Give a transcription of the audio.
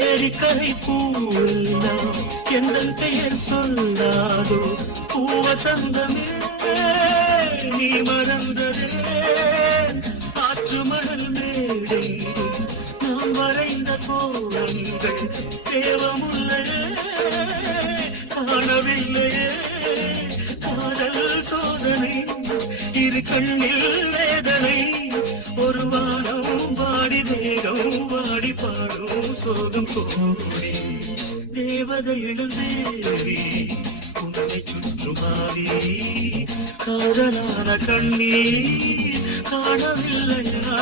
ஏரிக்கரை பூவெல்லாம் எந்தன் பெயர் சொல்லாதோ பூவசந்தமே நீ மறந்ததே ஆற்று மணல் மேடை நாம் வரைந்த கோலங்கள் தேவமுல்லையே காணவில்லையே காதல் சோதனை இரு கண்ணில் வேதனை ஒரு வாரம் வாடி தேகம் வாடி பாடும் சோகம் கோடி தேவதை எழுந்தேவி உன்னை சுற்றுமாறி காதலான கண்ணீர் காணவில்லையா